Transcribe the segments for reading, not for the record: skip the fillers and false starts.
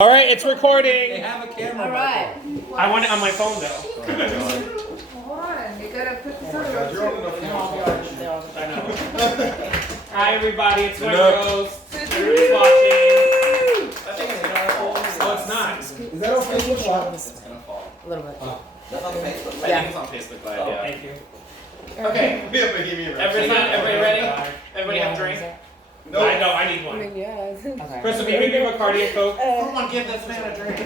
All right, it's recording. They have a camera. All right. I want it on my phone though. Hold on, you gotta put this on. I know. Hi everybody, it's my Rose. Everybody's watching. Oh, it's not. Is that on Facebook Live? It's gonna fall. A little bit. That's on Facebook. Yeah. I think it's on Facebook Live. Oh, Yeah. thank you. Okay. Everybody ready? Everybody have a drink? No, I need one. Yes. Okay. Crystal, can you make me a Bacardi and Coke? Someone give this man a drink.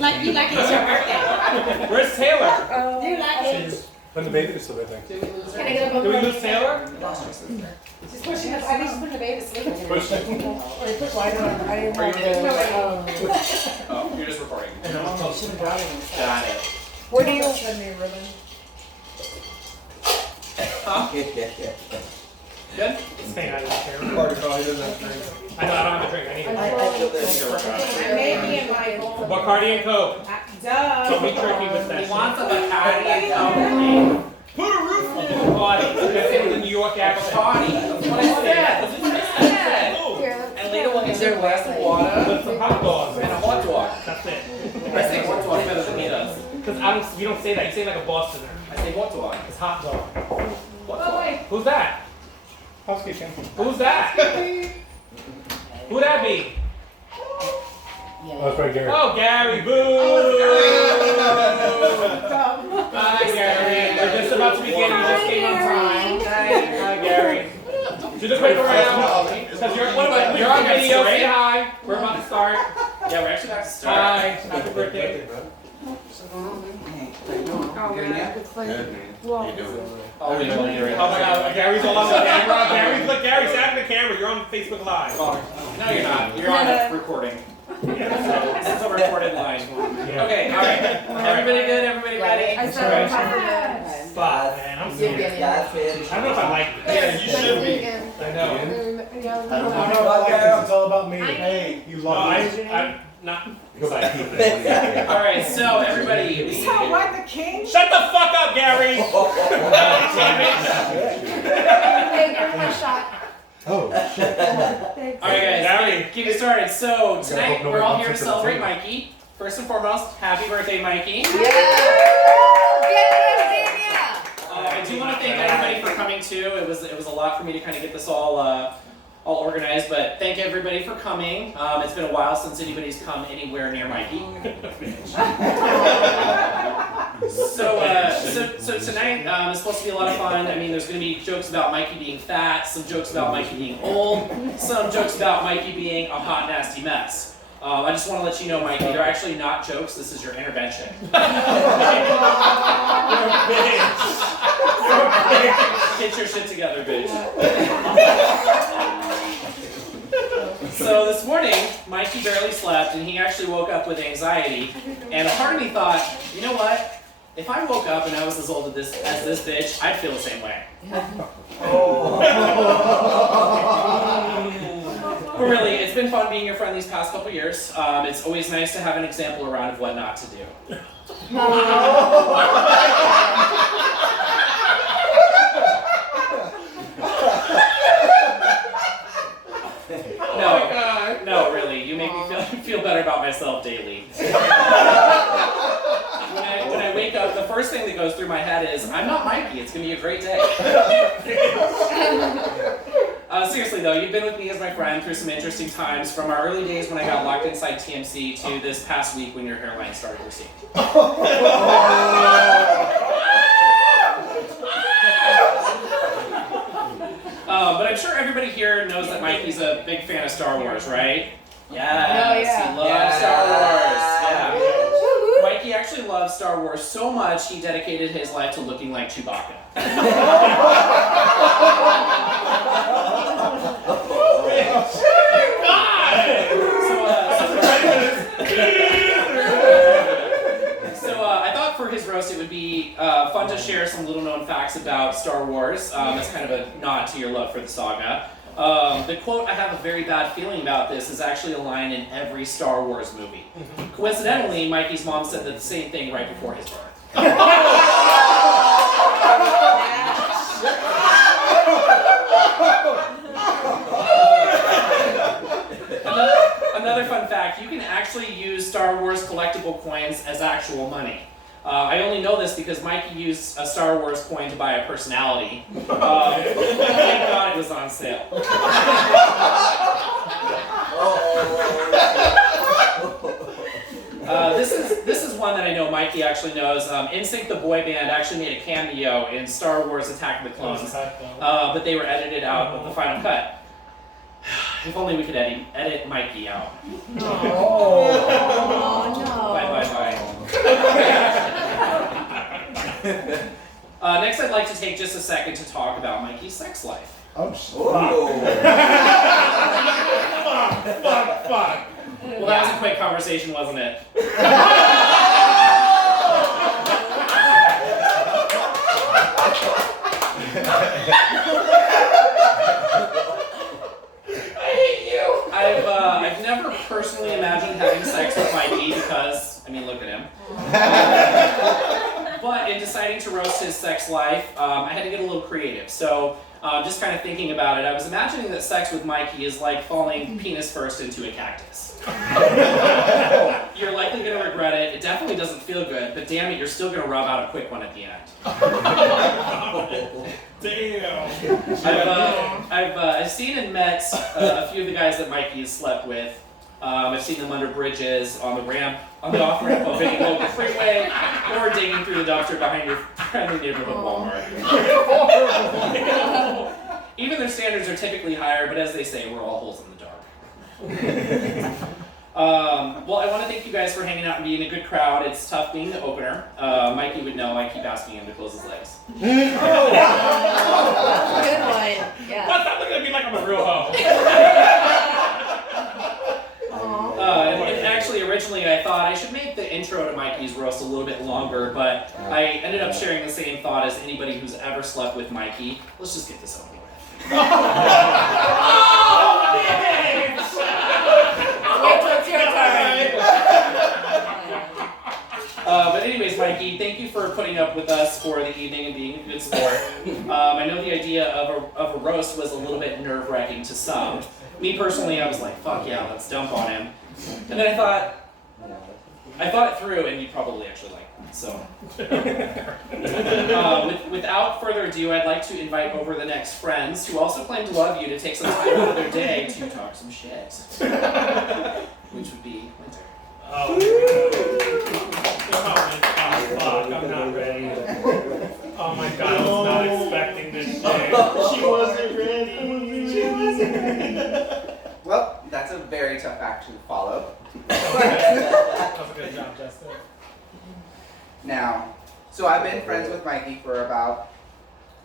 Like you like it's your birthday. Where's Taylor? Do you like it? When the baby is still, I think. Can I get a Do we lose Taylor? She's pushing us. I need to put the baby to sleep. Push it. Or put light on. I didn't Are you want recording? Oh, you're just recording. Got it. Where do you? Send me a ribbon. Huh? Good? Hang on, I don't care. Hard to call, he doesn't have to drink. I know, I don't have a drink. I need I it. made me and Michael. Bacardi and Coke. Duh. Don't be tricky with that He shit. wants a Bacardi and Coke. Put a roof on Bacardi. That's in the New York accent. Bacardi. That's what I said. That's what I said. And later we'll get you a glass of water With some hot dogs. and a hot dog. That's it. I say hot dog better than he does. Because you don't say that. You say it like a Bostoner. I say hot dog. It's hot dog. Hot Oh, dog. wait. Who's that? Housekeeping. Who's that? Who'd that be? Oh, that's right, Gary. Oh, Gary. Boo! Hi, Gary. We're just about to begin. You just came on time. Hi, Gary. Do the quick around. Because you're on video. Say hi. We're about to start. Yeah, we're actually about to start. Hi. Happy birthday. Oh, yeah. It's like. Well. Oh, we know you're in. Oh my God, Gary's all on the camera. Look, Gary, say hi to the camera. You're on Facebook Live. No, you're not. You're on a recording. This is a recorded line. Yeah. Okay, all right. Everybody good? Everybody ready? I said I'm Fuck, man, I'm serious. I don't know if I like this. Yeah, you should be. I know. I don't know about like this, it's all about me. Hey, you No, love me. I'm not excited. All right, so everybody. So what, the king? Shut the fuck up, Gary! Hey, here's my shot. Oh, shit. All right, guys, Gary. keep it started. So tonight hope no we're all one here to comes to the celebrate table. Mikey. First and foremost, happy birthday, Mikey. Yeah. I do want to thank everybody for coming too. It was a lot for me to kind of get this all organized, but thank everybody for coming. It's been a while since anybody's come anywhere near Mikey. So tonight is supposed to be a lot of fun. I mean, there's going to be jokes about Mikey being fat, some jokes about Mikey being old, some jokes about Mikey being a hot, nasty mess. I just want to let you know, Mikey, they're actually not jokes. This is your intervention. Get your shit together, bitch. So this morning, Mikey barely slept, and he actually woke up with anxiety. And a part of me thought, you know what? If I woke up and I was as old as this bitch, I'd feel the same way. But really, it's been fun being your friend these past couple years. It's always nice to have an example around of what not to do. No, really, you make me feel better about myself daily. When I wake up, the first thing that goes through my head is, I'm not Mikey, it's going to be a great day. Seriously though, you've been with me as my friend through some interesting times, from our early days when I got locked inside TMC to this past week when your hairline started receding. But I'm sure everybody here knows that Mikey's a big fan of Star Wars, right? Yes, he loves Star Wars. Yeah. Mikey actually loves Star Wars so much he dedicated his life to looking like Chewbacca. So I thought for his roast it would be fun to share some little known facts about Star Wars as kind of a nod to your love for the saga. The quote, I have a very bad feeling about this, is actually a line in every Star Wars movie. Coincidentally, Mikey's mom said the same thing right before his birth. Another fun fact, you can actually actually use Star Wars collectible coins as actual money. I only know this because Mikey used a Star Wars coin to buy a personality. Thank God it was on sale. This is one that I know Mikey actually knows. NSYNC, the boy band, actually made a cameo in Star Wars Attack of the Clones, but they were edited out of the final cut. If only we could edit Mikey out. Oh, no. Bye. Next, I'd like to take just a second to talk about Mikey's sex life. Oh, Fuck. Well, that was a quick conversation, wasn't it? I've never personally imagined having sex with Mikey because, I mean, look at him. But in deciding to roast his sex life, I had to get a little creative. So, just kind of thinking about it, I was imagining that sex with Mikey is like falling penis first into a cactus. You're likely going to regret it. It definitely doesn't feel good, but damn it, you're still going to rub out a quick one at the end. Damn. I've seen and met a few of the guys that Mikey has slept with. I've seen them under bridges, on the ramp, on the off-ramp of any local freeway, or digging through the dumpster behind your friendly neighborhood Walmart. Even their standards are typically higher, but as they say, we're all holes in the dark. Well, I want to thank you guys for hanging out and being a good crowd. It's tough being the opener. Mikey would know I keep asking him to close his legs. Good one. Yeah. What's that looking at me like I'm a real hoe? And actually, originally I thought I should make the intro to Mikey's roast a little bit longer, but I ended up sharing the same thought as anybody who's ever slept with Mikey. Let's just get this over with. But anyways, Mikey, thank you for putting up with us for the evening and being a good sport. I know the idea of a roast was a little bit nerve-wracking to some. Me personally, I was like, fuck yeah, let's dump on him. And then I thought it through, and you'd probably actually like it. So, without further ado, I'd like to invite over the next friends who also claim to love you to take some time out of their day to talk some shit. Which would be Wynter. Oh, fuck, I'm not ready. Oh my god, I was not expecting this shit. She wasn't ready. Well, that's a very tough act to follow. That was a good job, Justin. Now, so I've been friends with Mikey for about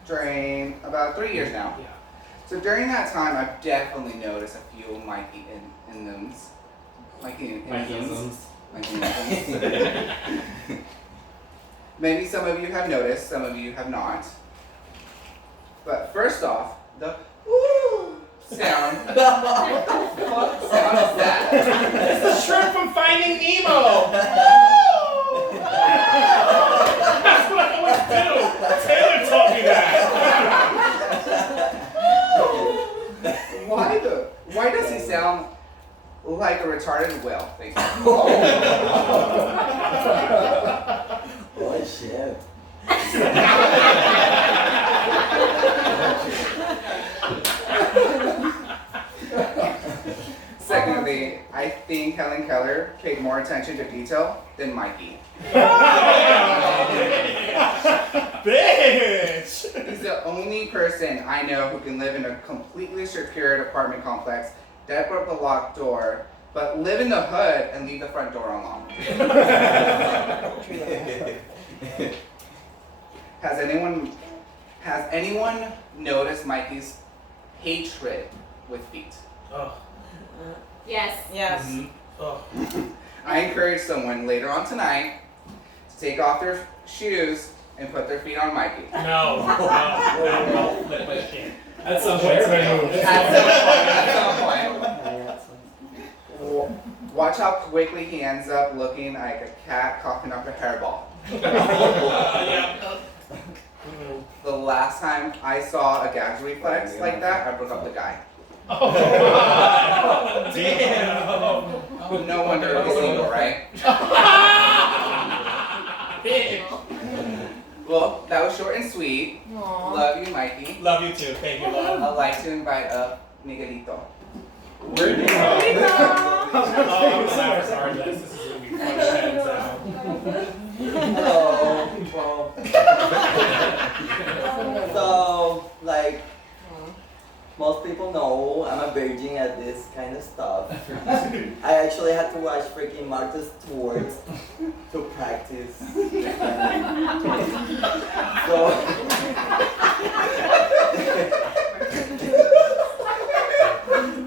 3 years now. Yeah. So during that time, I've definitely noticed a few Mikey in-isms. Maybe some of you have noticed, some of you have not. But first off, the woo sound. What the fuck sound is that? It's the shrimp from Finding Nemo! That's what I always do! Taylor taught me that! Why does he sound like a retarded whale? Thank you. Oh shit. Secondly, I think Helen Keller paid more attention to detail than Mikey. Bitch! He's the only person I know who can live in a completely secured apartment complex, deck up the locked door, but live in the hood and leave the front door unlocked. Has anyone noticed Mikey's hatred with feet? Oh. Yes. Yes. Mm-hmm. Oh. I encourage someone later on tonight to take off their shoes and put their feet on Mikey. No. But shit. At some point. At some point. Watch how quickly he ends up looking like a cat coughing up a hairball. Yeah. The last time I saw a gag reflex like that, I broke up the guy. Oh, God. Damn. No wonder you're single, right? Well, that was short and sweet. Aw. Love you, Mikey. Love you too. Thank you, love. I'd like to invite up Miguelito. Where do you go? I'm sorry. This is going to be fun. Hands out. Hello. So, like, most people know I'm a virgin at this kind of stuff. I actually had to watch freaking Martha Stewart to practice. So,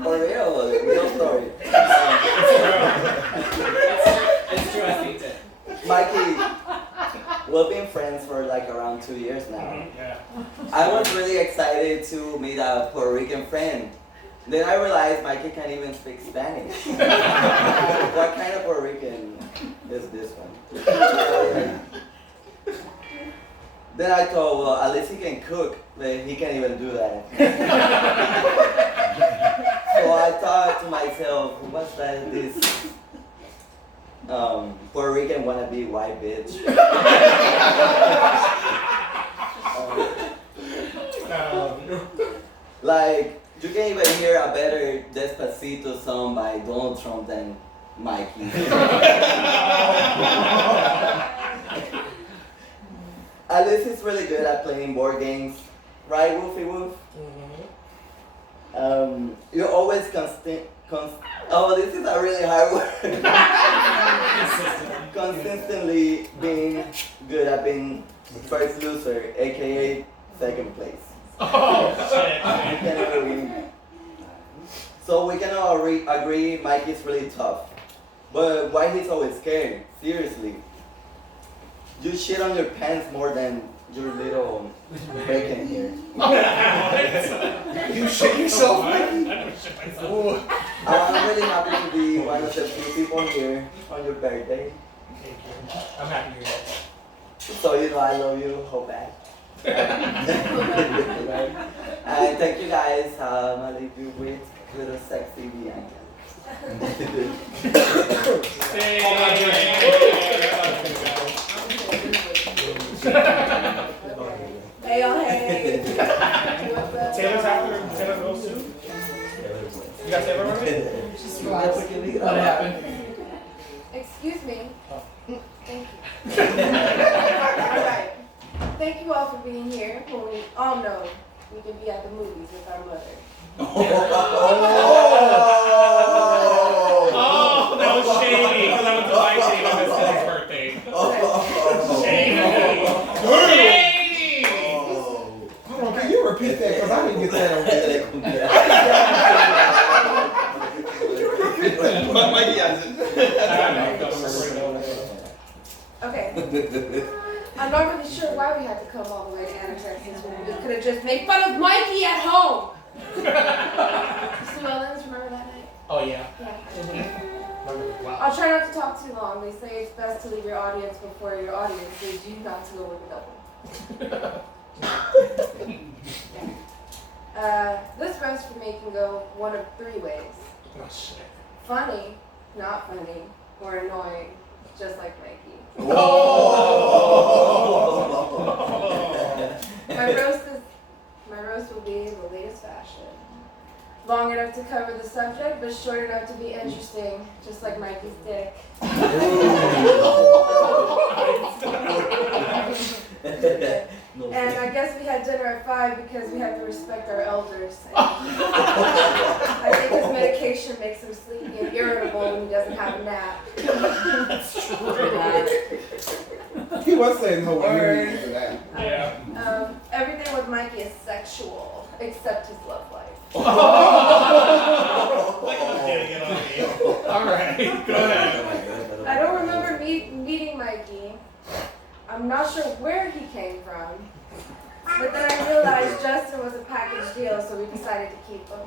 for real story. It's true, I think it. Mikey, we've been friends for like around 2 years now. Yeah. I was really excited to meet a Puerto Rican friend. Then I realized Mikey can't even speak Spanish. What kind of Puerto Rican is this one? Then I thought, well, at least he can cook, but he can't even do that. So I thought to myself, what's that, this Puerto Rican wannabe white bitch? Like, you can even hear a better Despacito song by Donald Trump than Mikey. At least he's really good at playing board games, right, Woofy Woof? You're always oh, this is a really hard word. Consistently being good at being first loser, aka second place. Oh, shit. You can never win. So we can all agree Mike is really tough. But why he's always scared? Seriously. You shit on your pants more than your little bacon here. You shit yourself, Mikey? I don't shit myself. I'm really happy to be one of the few people here on your birthday. Thank you. I'm happy you're here. So you know I love you so bad. And thank you guys. I'll leave you with little sexy Bianca. Hey, oh, hey. Taylor's after Taylor goes too? You got Taylor already? What happened? Excuse me. Thank you. Alright. Thank you all for being here. When we all know we can be at the movies with our mother. Oh, that was shady. Because I went to my date on his son's birthday. Shady. Hold on, can you repeat that? Because I didn't get that on Mikey has it. Okay. I'm not really sure why we had to come all the way to Anna-Texas when we could have just made fun of Mikey at home. Mr. Mullins, remember that night? Oh, yeah. Yeah. I'll try not to talk too long. They say it's best to leave your audience before your audience leaves you not to go with the double. This roast for me can go one of three ways. Oh, shit. Funny, not funny, or annoying, just like Mikey. My roast will be the latest fashion. Long enough to cover the subject, but short enough to be interesting, just like Mikey's dick. And I guess we had dinner at 5 because we have to respect our elders. I think his medication makes him sleepy and irritable when he doesn't have a nap. That's true. He was saying no words for that. Yeah. Everything with Mikey is sexual, except his love life. Alright, go ahead. I don't remember meeting Mikey. I'm not sure where he came from. But then I realized Justin was a package deal, so we decided to keep him.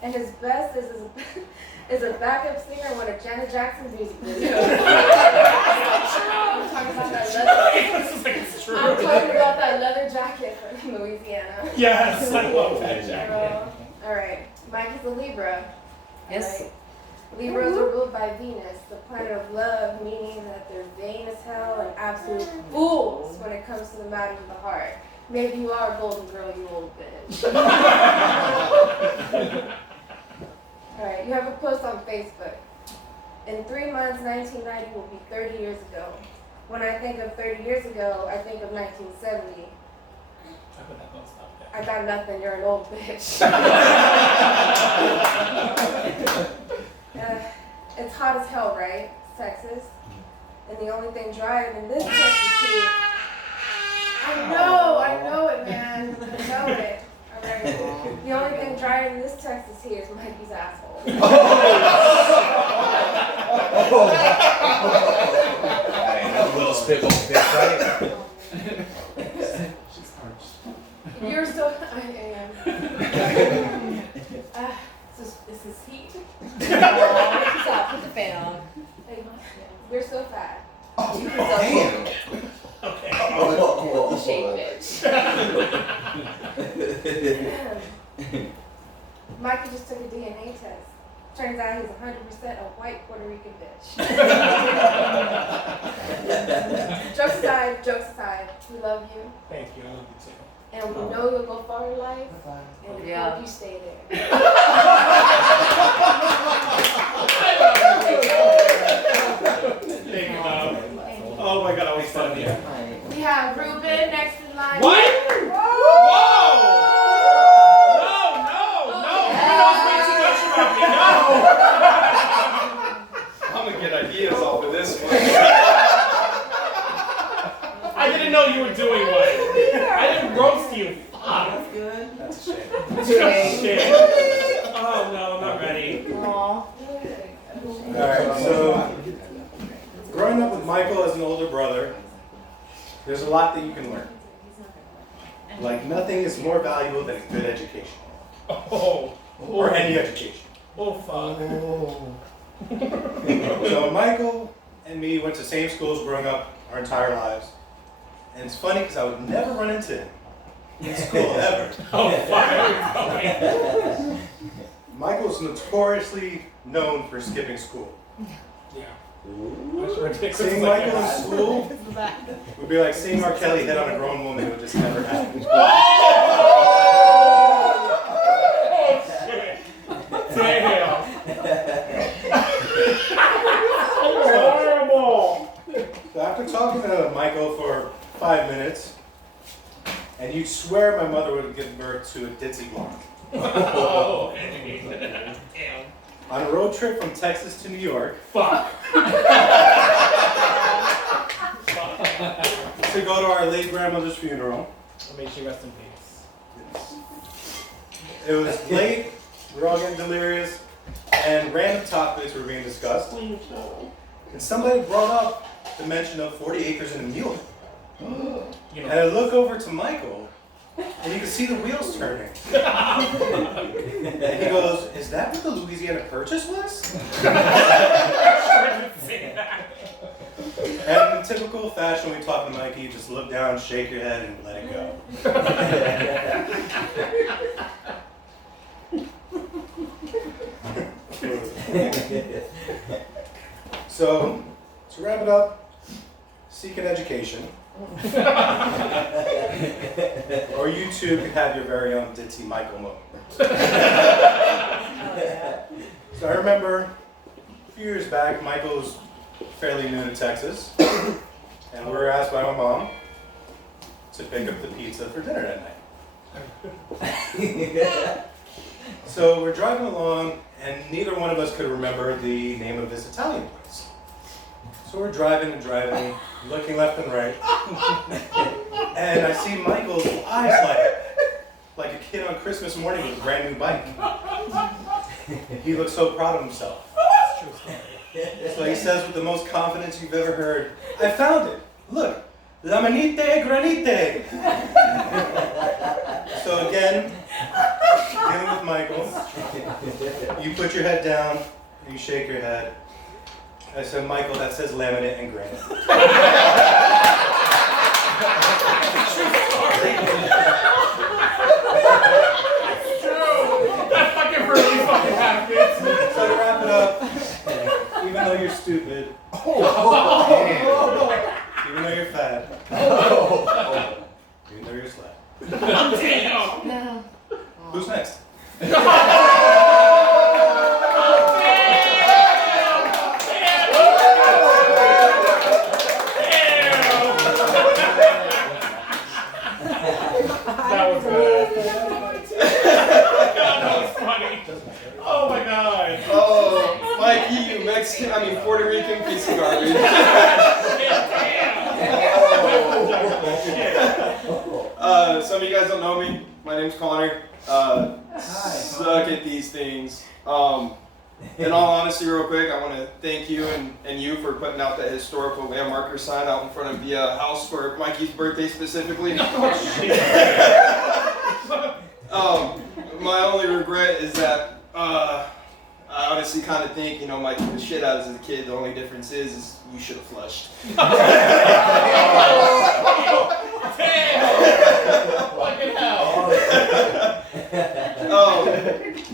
And his best is a backup singer on a Janet Jackson music video. I'm talking about that leather. This is like it's true. I'm talking about that leather jacket from Louisiana. Yes, I love that jacket. All right, Mike is a Libra. Yes. Right. Libras are ruled by Venus, the planet of love, meaning that they're vain as hell and absolute fools when it comes to the matters of the heart. Maybe you are a golden girl, you old bitch. Alright, you have a post on Facebook. In 3 months, 1990 will be 30 years ago. When I think of 30 years ago, I think of 1970. I put that post up there. I got nothing, you're an old bitch. It's hot as hell, right? Texas. And the only thing drier than this Texas heat. I know it, man. I know it. Alright. The only thing drier than this Texas heat is Mikey's asshole. Hey, a little spitball bitch, right? You're so. I am. This is heat. Stop, put the fan on. Hey, you're so fat. Oh, You can damn. Okay. shake bitch. Mikey just took a DNA test. Turns out he's 100% a white Puerto Rican bitch. Jokes aside, we love you. Thank you. I love you too. And we know you'll go far in life. And we Yeah. hope you stay there. Thank you, Bob. Oh my God, I was fun here. We have Ruben next in line. What? Whoa! No! He knows way too much about me. No! I'm gonna get ideas off of this one. I didn't know you were doing one. I didn't roast you. Fuck. That's a shame. Shit. Oh no, I'm not ready. Alright, so growing up with Michael as an older brother, there's a lot that you can learn. Like nothing is more valuable than a good education. Oh. Or any education. Oh fuck. So Michael and me went to the same schools growing up our entire lives. And it's funny because I would never run into him in school ever. Oh fuck. Michael's notoriously known for skipping school. Yeah. That's ridiculous. Seeing Michael in school would be like seeing R. Kelly hit on a grown woman. It would just never happen. Oh shit. Damn. Horrible. So after talking to Michael for 5 minutes, and you'd swear my mother would have given birth to a ditzy blonde. Oh. Damn. On a road trip from Texas to New York Fuck. to go to our late grandmother's funeral. May she rest in peace. It was late, we were all getting delirious, and random topics were being discussed. And somebody brought up the mention of 40 acres and a mule. You And I look over to Michael, and you can see the wheels turning. And he goes, "Is that what the Louisiana Purchase was?" And in typical fashion, we talk to Mikey, you just look down, shake your head, and let it go. So, to wrap it up, seek an education. Or you too could have your very own ditzy Michael moment. So I remember a few years back, Michael was fairly new to Texas, and we were asked by my mom to pick up the pizza for dinner that night. So we're driving along, and neither one of us could remember the name of this Italian place. So we're driving and driving, looking left and right, and I see Michael's eyes light up, like a kid on Christmas morning with a brand new bike. He looks so proud of himself. So he says with the most confidence you've ever heard, "I found it. Look, la manite granite." So again, dealing with Michael. You put your head down, and you shake your head. I said, Michael, that says laminate and granite. That fucking really fucking happens. So to wrap it up, even though you're stupid, even though you're fat, even though you're slack. Damn. No. Who's next? That was good. God, that was funny. Oh my god. Oh, Mikey, you Puerto Rican piece of garbage. Some of you guys don't know me. My name's Connor. Suck at these things. In all honesty, real quick, I want to thank you and you for putting out that historical landmarker sign out in front of the house for Mikey's birthday specifically. My only regret is that I honestly kind of think, Mikey was shit out as a kid. The only difference is you should have flushed. Fucking hell.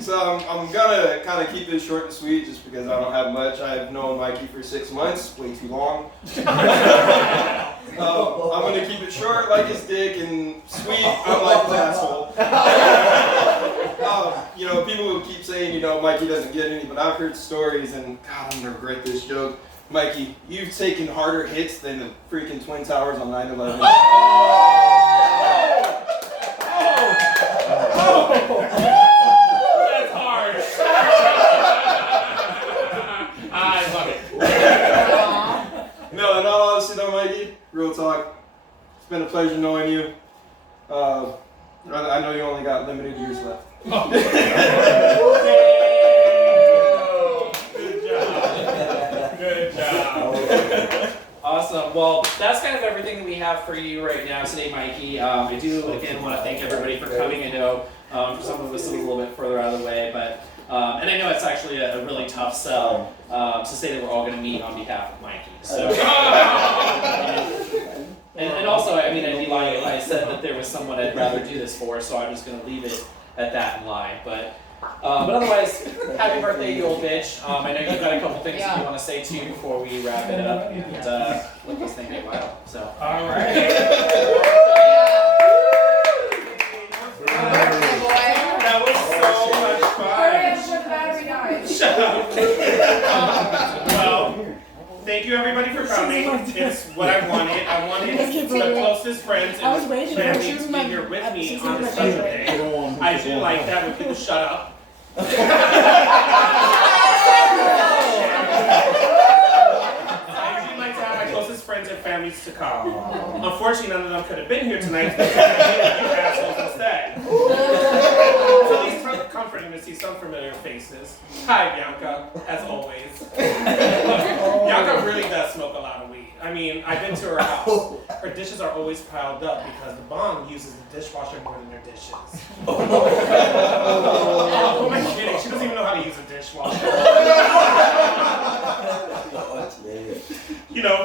So I'm gonna kind of keep this short and sweet just because I don't have much. I've known Mikey for 6 months, way too long. I'm gonna keep it short like his dick and sweet, I'm like his asshole. People will keep saying, Mikey doesn't get any, but I've heard stories and God, I'm gonna regret this joke. Mikey, you've taken harder hits than the freaking Twin Towers on 9/11. That's hard. I love it. No, in all honesty though, Mikey, real talk, it's been a pleasure knowing you. I know you only got limited years left. Good job. Awesome. Well, that's kind of everything that we have for you right now today, Mikey. I do, again, want to thank everybody for coming. I know for some of us it was a little bit further out of the way, but and I know it's actually a really tough sell to say that we're all going to meet on behalf of Mikey. So, and also, I'd be lying if I said that there was someone I'd rather do this for, so I'm just going to leave it at that and lie. But otherwise, happy birthday, you old bitch. I know you've got a couple things that you want to say too before we wrap it up and let this thing get wild. So, All right. That was so much Hurry up fun. before the battery dies. Shut up. Well, thank you everybody for coming. It's what I wanted. I wanted the closest friends and family to be here with me on this special day. I do like that when people shut up. I do like to have my closest friends and families to come. Unfortunately, none of them could have been here tonight because you assholes instead. It's at least comforting to see some familiar faces. Hi, Bianca, as always. Bianca really does smoke a lot of weed. I've been to her house. Her dishes are always piled up because the bomb uses the dishwasher more than her dishes. Oh, who am I kidding? She doesn't even know how to use a dishwasher.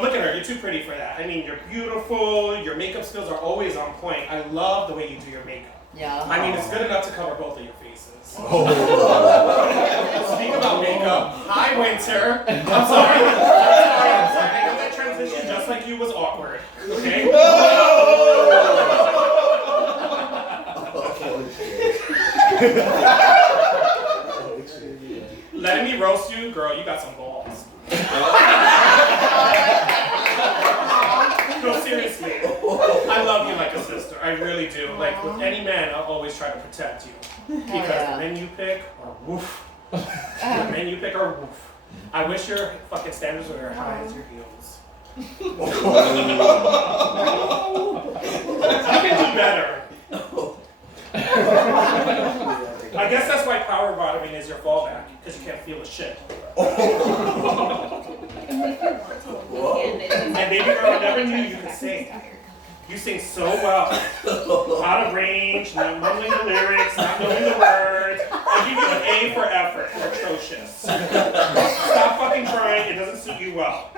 Look at her. You're too pretty for that. You're beautiful. Your makeup skills are always on point. I love the way you do your makeup. Yeah. It's good enough to cover both of your faces. Speak about makeup. Hi, Wynter. I'm sorry. I know that transition, just like you, was awkward. Okay? Letting me roast you, girl, you got some balls. No, seriously. I love you like a sister. I really do. Like, with any man, I'll always try to protect you. Because the men you pick are woof. The men you pick are woof. I wish your fucking standards were as high as your heels. You can do better. I guess that's why power bottoming is your fallback, because you can't feel a shit. And baby girl, I never knew you could sing. You sing so well. Out of range, not mumbling the lyrics, not knowing the words. I give you an A for effort. You're atrocious. Stop fucking trying. It doesn't suit you well.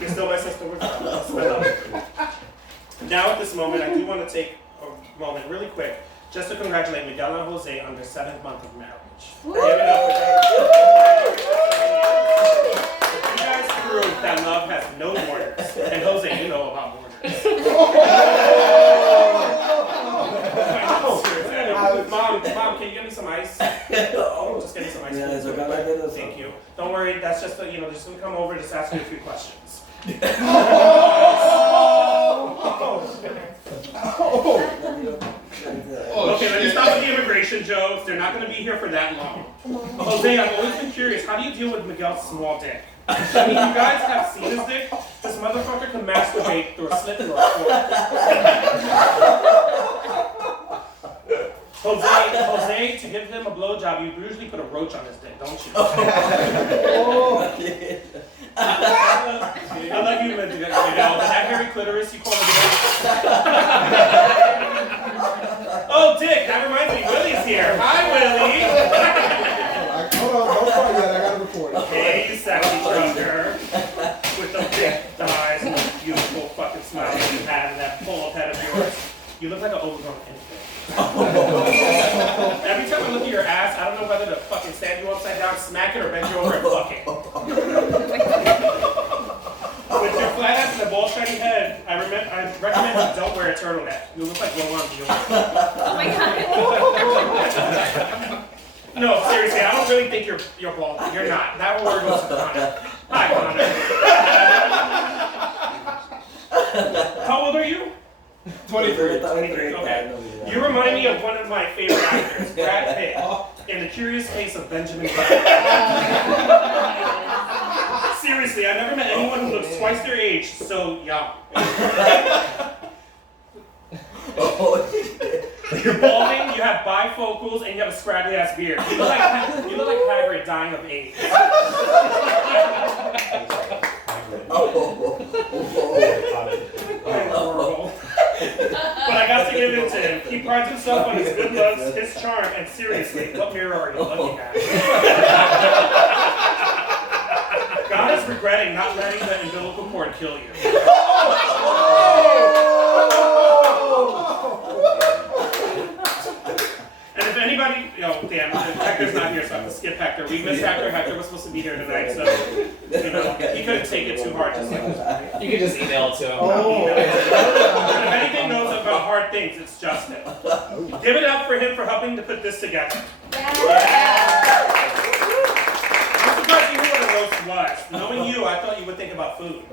You're still my sister with us. I love you. Now at this moment, I do want to take a moment really quick just to congratulate Miguel and Jose on their 7th month of marriage. Give it up for them. You guys proved that love has no borders. And Jose, you know about borders. Mom, can you get me some ice? Oh, just get me some ice. Yeah, it's okay. Thank you. Don't worry, that's just just gonna come over, just ask you a few questions. Okay, let me stop with the immigration jokes. They're not gonna be here for that long. Jose, I've always been curious, how do you deal with Miguel's small dick? I mean, you guys have seen his dick. This motherfucker can masturbate through a slit through a fork. Jose, to give him a blowjob, you usually put a roach on his dick, don't you? I love you, Miguel. That hairy clitoris you call it. Oh, Dick, that reminds me, Willie's here. Hi, Willie. Hold on, don't start yet. I gotta record it. Hey, you sexy trucker. With the big thighs and the beautiful fucking smile that you have and that bald head of yours. You look like an overgrown infant. Every time I look at your ass, I don't know whether to fucking stand you upside down, smack it, or bend you over and fuck it. With your flat ass and a bald shiny head, I recommend you don't wear a turtleneck. You look like Rowan Dion. Oh my god. No, seriously, I don't really think you're bald. You're not. That word goes to Connor. Hi, Connor. How old are you? 23. 23, okay. You remind me of one of my favorite actors, Brad Pitt, in The Curious Case of Benjamin Button. Seriously, I've never met anyone who looks twice their age so young. You're balding, you have bifocals, and you have a scraggly ass beard. You look like Hagrid dying of AIDS. Horrible. But I got to give it to him. He prides himself on his good looks, his charm, and seriously, what mirror are you looking at? God is regretting not letting the umbilical cord kill you. And if anybody, damn, Hector's not here, so I have to skip Hector. We missed Hector. Hector was supposed to be here tonight, so, he couldn't take it too hard. Just like, You can just email it to him. if anything knows about hard things, it's Justin. Give it up for him for helping to put this together. I'm surprised you knew what a roast was. Knowing you, I thought you would think about food.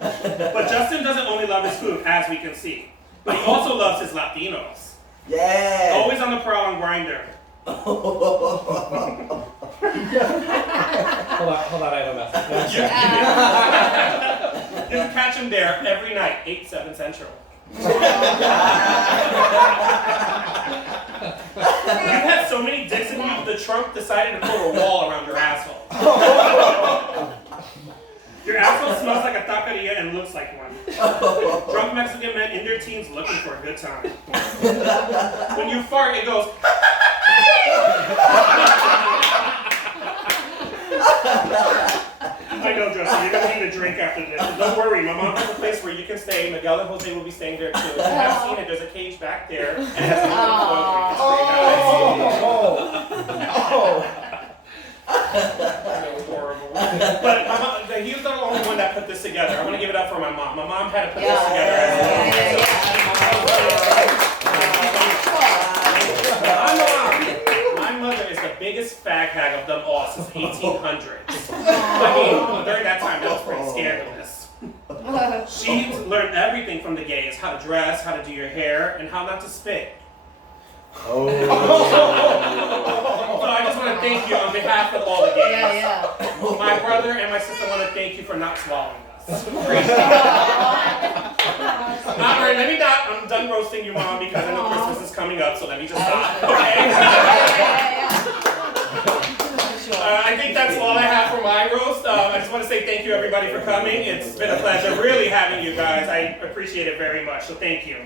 But Justin doesn't only love his food, as we can see, but he also loves his Latinos. Yeah. Always on the prowl on Grindr. Hold on, I have a message. You can catch him there every night, 8, 7 Central. You've had so many dicks in you, the trunk decided to put a wall around your asshole. Your asshole smells like a taqueria and looks like one. Drunk Mexican men in their teens looking for a good time. When you fart, it goes. I know, Justin, you're gonna need a drink after this. Don't worry, my mom has a place where you can stay. Miguel and Jose will be staying there too. If you have seen it, there's a cage back there, and it has a horrible. But my mom, he was the only one that put this together. I want to give it up for my mom. My mom had to put this together as well. My mother is the biggest fag hag of them all since 1800s. I mean, during that time, that was pretty scandalous. She learned everything from the gays: how to dress, how to do your hair, and how not to spit. So I just want to thank you on behalf of all the gays. My brother and my sister want to thank you for not swallowing us. Alright, I'm done roasting you, Mom, because I know Christmas is coming up, so let me just stop, okay? I think that's all I have for my roast. I just want to say say thank you everybody for coming. It's been a pleasure really having you guys. I appreciate it very much, so thank you.